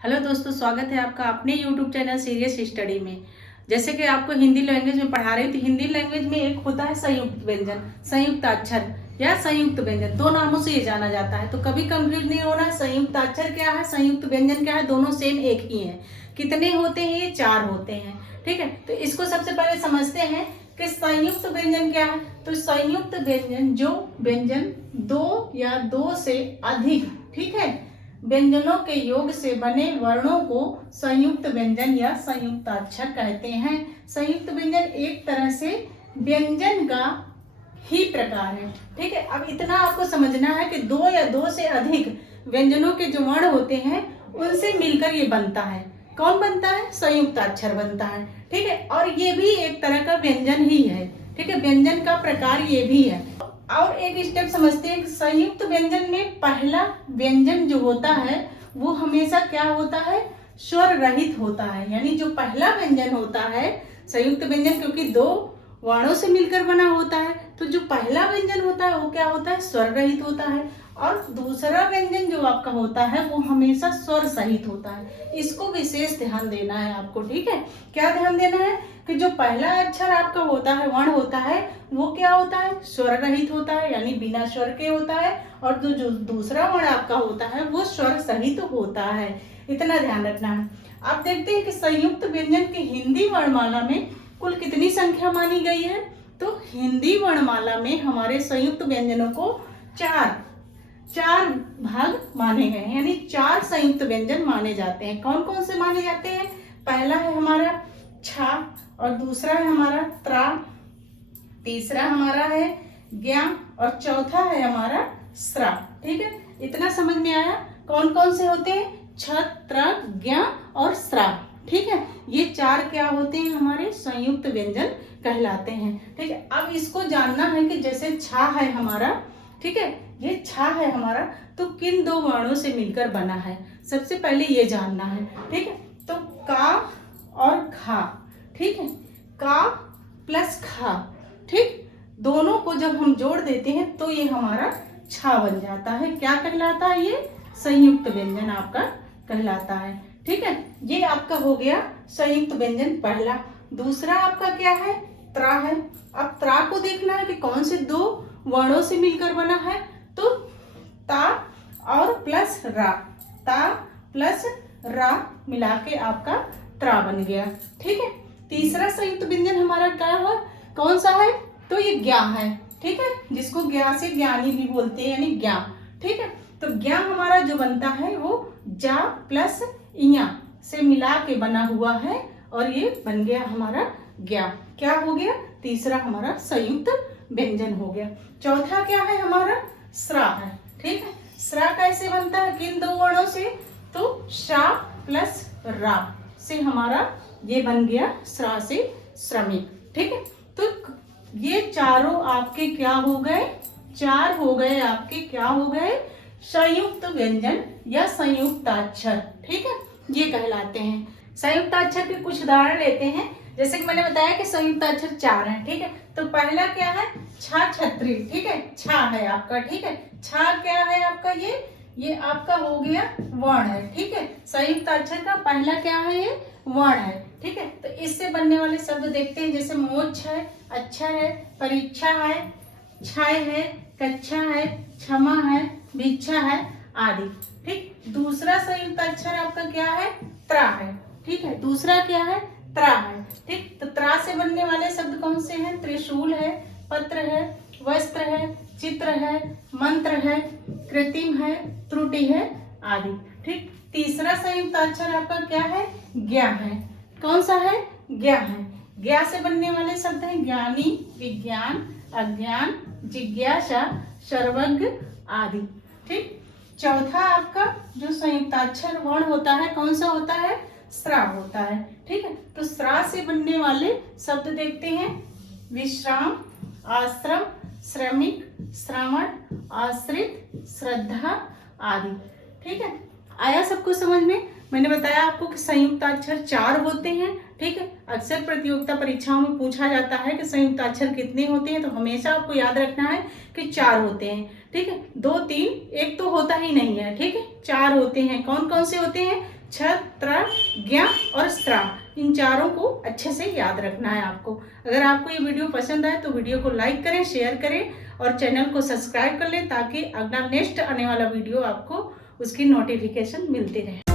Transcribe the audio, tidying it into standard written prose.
Hello दोस्तों, स्वागत है आपका अपने YouTube चैनल सीरियस स्टडी में। जैसे कि आपको हिंदी लैंग्वेज में पढ़ा रहे हैं, तो हिंदी लैंग्वेज में एक होता है संयुक्त व्यंजन, संयुक्त अक्षर या संयुक्त व्यंजन। दो नामों से ये जाना जाता है, तो कभी कंफ्यूज नहीं होना है। संयुक्त अक्षर क्या है, संयुक्त व्यंजन क्या है, दोनों सेम एक ही है। कितने होते हैं ये? 4 होते हैं। ठीक है, तो इसको सबसे पहले समझते हैं कि संयुक्त व्यंजन क्या है। तो संयुक्त व्यंजन जो व्यंजन दो या दो से अधिक, ठीक है, व्यंजनों के योग से बने वर्णों को संयुक्त व्यंजन या संयुक्ताक्षर कहते हैं। संयुक्त व्यंजन एक तरह से व्यंजन का ही प्रकार है। ठीक है, अब इतना आपको समझना है कि दो या दो से अधिक व्यंजनों के जो वर्ण होते हैं उनसे मिलकर ये बनता है। कौन बनता है? संयुक्ताक्षर बनता है। ठीक है, और ये भी एक तरह का व्यंजन ही है। ठीक है, व्यंजन का प्रकार ये भी है। और एक स्टेप समझते हैं। संयुक्त व्यंजन में पहला व्यंजन जो होता है वो हमेशा क्या होता है? स्वर रहित होता है। यानी जो पहला व्यंजन होता है संयुक्त व्यंजन, क्योंकि दो वर्णों से मिलकर बना होता है, तो जो पहला व्यंजन होता है वो क्या होता है? स्वर रहित होता है। और दूसरा व्यंजन जो आपका होता है वो हमेशा स्वर सहित होता है। इसको विशेष ध्यान देना है आपको। ठीक है, क्या ध्यान देना है कि जो पहला अक्षर आपका होता है, वर्ण होता है, वो क्या होता है? स्वर रहित होता है, यानी बिना स्वर के होता है। और जो दूसरा वर्ण आपका होता है वो स्वर सहित होता है। इतना ध्यान रखना है। आप देखते हैं कि संयुक्त व्यंजन की हिंदी वर्णमाला में कुल कितनी संख्या मानी गई है? तो हिंदी वर्णमाला में हमारे संयुक्त व्यंजनों को चार भाग माने गए हैं, यानी 4 संयुक्त व्यंजन माने जाते हैं। कौन कौन से माने जाते हैं? पहला है हमारा छा, और दूसरा है हमारा त्रा, तीसरा हमारा है ज्ञा, और चौथा है हमारा स्रा। ठीक है, इतना समझ में आया? कौन कौन से होते हैं? छ, त्र, ज्ञा और स्रा। ठीक है, ये 4 क्या होते हैं? हमारे संयुक्त व्यंजन कहलाते हैं। ठीक है, अब इसको जानना है कि जैसे छा है हमारा, ठीक है, ये छा है हमारा, तो किन दो वर्णों से मिलकर बना है? सबसे पहले ये जानना है। ठीक है, तो का और खा, ठीक है, का प्लस खा, ठीक, दोनों को जब हम जोड़ देते हैं तो ये हमारा छा बन जाता है। क्या कहलाता है? ये संयुक्त व्यंजन आपका कहलाता है। ठीक है, ये आपका हो गया संयुक्त व्यंजन पहला। दूसरा आपका क्या है? त्रा है। अब त्रा को देखना है कि कौन से दो वर्णों से मिलकर बना है। तो ता और प्लस रा, ता प्लस रा मिला के आपका त्रा बन गया। ठीक है, तीसरा संयुक्त व्यंजन हमारा क्या है? कौन सा है? तो ये ज्ञा है। ठीक है, जिसको ज्ञा से ज्ञानी भी बोलते हैं, यानी ज्ञा। ठीक है, तो ज्ञा हमारा जो बनता है वो जा प्लस इया से मिला के बना हुआ है, और ये बन गया हमारा ज्ञा। क्या हो गया? तीसरा हमारा संयुक्त व्यंजन हो गया। चौथा क्या है हमारा? स्रा है। ठीक है, स्रा कैसे बनता है? किन दो वर्णों से? तो शा प्लस रा से हमारा ये बन गया स्रा से श्रमिक। ठीक है, तो ये चारों आपके क्या हो गए? 4 हो गए आपके, क्या हो गए? संयुक्त व्यंजन या संयुक्ताक्षर। ठीक है, ये कहलाते हैं। संयुक्ताक्षर के कुछ उदाहरण लेते हैं। जैसे कि मैंने बताया कि संयुक्ताक्षर 4 हैं। ठीक है, तो पहला क्या है? छा, छतरी। ठीक है, छा है आपका। ठीक है, छा क्या है आपका? ये आपका हो गया वर्ण है। ठीक है, संयुक्ताक्षर का पहला क्या है? ये वर्ण है। ठीक है, तो इससे बनने वाले शब्द देखते हैं। जैसे मोक्ष है, अच्छा है, परीक्षा है, क्षय है, कक्षा है, क्षमा है, भिक्षा है, आदि। ठीक, दूसरा संयुक्ताक्षर आपका क्या है? त्रा है। ठीक है, दूसरा क्या है? त्रा है। ठीक, तो त्रा से बनने वाले शब्द कौन से हैं? त्रिशूल है, पत्र है, वस्त्र है, चित्र है, मंत्र है, कृत्रिम है, त्रुटि है, आदि। ठीक, तीसरा संयुक्ताक्षर आपका क्या है? ज्ञा है। कौन सा है? ज्ञा है। ज्ञा से बनने वाले शब्द हैं ज्ञानी, विज्ञान, अज्ञान, जिज्ञासा, सर्वज्ञ, आदि। ठीक, चौथा आपका जो संयुक्ताक्षर वर्ण होता है कौन सा होता है? स्रा होता है। ठीक है, तो स्रा से बनने वाले शब्द देखते हैं। विश्राम, आश्रम, श्रमिक, श्रवण, आश्रित, श्रद्धा, आदि। ठीक है, आया सबको समझ में? मैंने बताया आपको कि संयुक्ताक्षर 4 होते हैं। ठीक है, अक्सर प्रतियोगिता परीक्षाओं में पूछा जाता है कि संयुक्ताक्षर कितने होते हैं, तो हमेशा आपको याद रखना है कि 4 होते हैं। ठीक है, 2 3 1 तो होता ही नहीं है। ठीक है, 4 होते हैं। कौन कौन से होते हैं? छ, त्र, ज्ञ और स्त्र, इन चारों को अच्छे से याद रखना है आपको। अगर आपको ये वीडियो पसंद आए तो वीडियो को लाइक करें, शेयर करें और चैनल को सब्सक्राइब कर लें ताकि अगला नेक्स्ट आने वाला वीडियो आपको उसकी नोटिफिकेशन मिलती रहे।